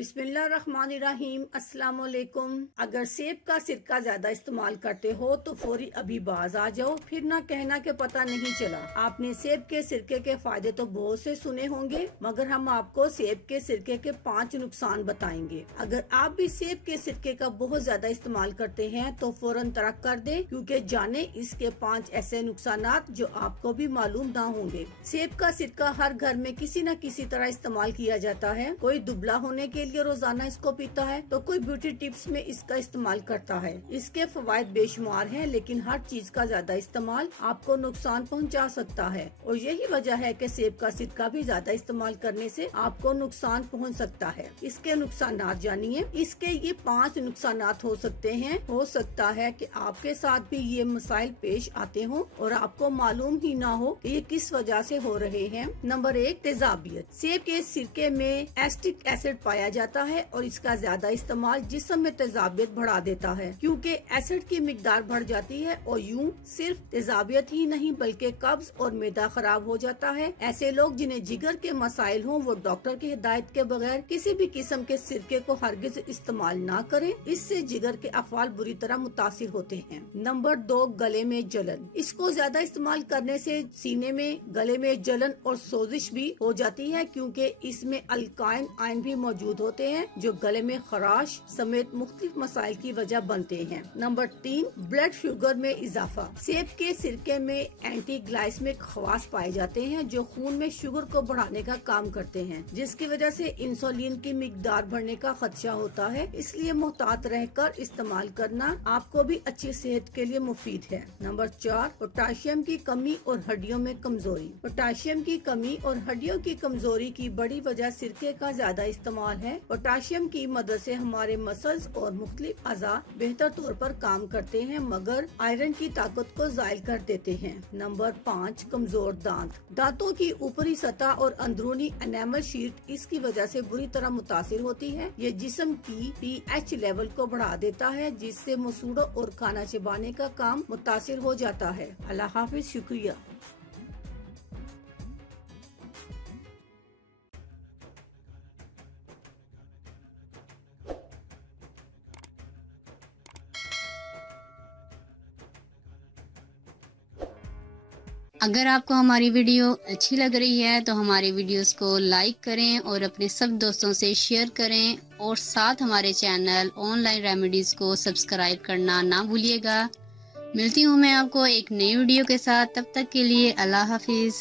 बिस्मिल्लाहिर्रहमानिर्रहीम। अस्सलाम वालेकुम। अगर सेब का सिरका ज्यादा इस्तेमाल करते हो तो फौरी अभी बाज आ जाओ, फिर ना कहना कि पता नहीं चला। आपने सेब के सिरके के फायदे तो बहुत से सुने होंगे, मगर हम आपको सेब के सिरके के 5 नुकसान बताएंगे। अगर आप भी सेब के सिरके का बहुत ज्यादा इस्तेमाल करते हैं तो फौरन तर्क कर दें, क्योंकि जाने इसके 5 ऐसे नुकसान जो आपको भी मालूम ना होंगे। सेब का सिरका हर घर में किसी न किसी तरह इस्तेमाल किया जाता है। कोई दुबला होने के लिए रोजाना इसको पीता है तो कोई ब्यूटी टिप्स में इसका इस्तेमाल करता है। इसके फवायद बेशुमार हैं, लेकिन हर चीज का ज्यादा इस्तेमाल आपको नुकसान पहुंचा सकता है और यही वजह है कि सेब का सिरका भी ज्यादा इस्तेमाल करने से आपको नुकसान पहुंच सकता है। इसके नुकसान जानिए। इसके ये 5 नुकसान हो सकते हैं। हो सकता है कि आपके साथ भी ये मसाइल पेश आते हों और आपको मालूम ही ना हो कि ये किस वजह से हो रहे हैं। नंबर 1, तेजाबियत। सेब के सिरके में एसिटिक एसिड पाया जाता है और इसका ज्यादा इस्तेमाल जिस्म में तेजाबियत बढ़ा देता है, क्योंकि एसिड की मिकदार बढ़ जाती है और यूं सिर्फ तेजाबियत ही नहीं बल्कि कब्ज और मैदा खराब हो जाता है। ऐसे लोग जिन्हें जिगर के मसाइल हों वो डॉक्टर की हिदायत के बगैर किसी भी किस्म के सिरके को हरगिज इस्तेमाल ना करें। इससे जिगर के अफवाल बुरी तरह मुतासिर होते हैं। नंबर 2, गले में जलन। इसको ज्यादा इस्तेमाल करने से सीने में, गले में जलन और सोजिश भी हो जाती है, क्योंकि इसमें अल्काइन आयन भी मौजूद होते हैं जो गले में खराश समेत मुख्तलिफ मसाइल की वजह बनते हैं। नंबर 3, ब्लड शुगर में इजाफा। सेब के सिरके में एंटी ग्लाइसेमिक खवास पाए जाते हैं जो खून में शुगर को बढ़ाने का काम करते हैं, जिसकी वजह से इंसुलिन की मिकदार बढ़ने का खदशा होता है। इसलिए मोहतात रहकर इस्तेमाल करना आपको भी अच्छी सेहत के लिए मुफीद है। नंबर 4, पोटाशियम की कमी और हड्डियों में कमजोरी। पोटाशियम की कमी और हड्डियों की कमजोरी की बड़ी वजह सिरके का ज्यादा इस्तेमाल है। पोटाशियम की मदद से हमारे मसल्स और मुख्तलिफ अज़ा बेहतर तौर पर काम करते हैं, मगर आयरन की ताकत को जायल कर देते हैं। नंबर 5, कमजोर दांत। दांतों की ऊपरी सतह और अंदरूनी एनामल शीट इसकी वजह से बुरी तरह मुतासिर होती है। ये जिस्म की pH लेवल को बढ़ा देता है, जिससे मसूड़ों और खाना चबाने का काम मुतासिर हो जाता है। अल्लाह हाफिज, शुक्रिया। अगर आपको हमारी वीडियो अच्छी लग रही है तो हमारे वीडियोस को लाइक करें और अपने सब दोस्तों से शेयर करें, और साथ हमारे चैनल ऑनलाइन रेमेडीज को सब्सक्राइब करना ना भूलिएगा। मिलती हूँ मैं आपको एक नई वीडियो के साथ, तब तक के लिए अल्लाह हाफिज।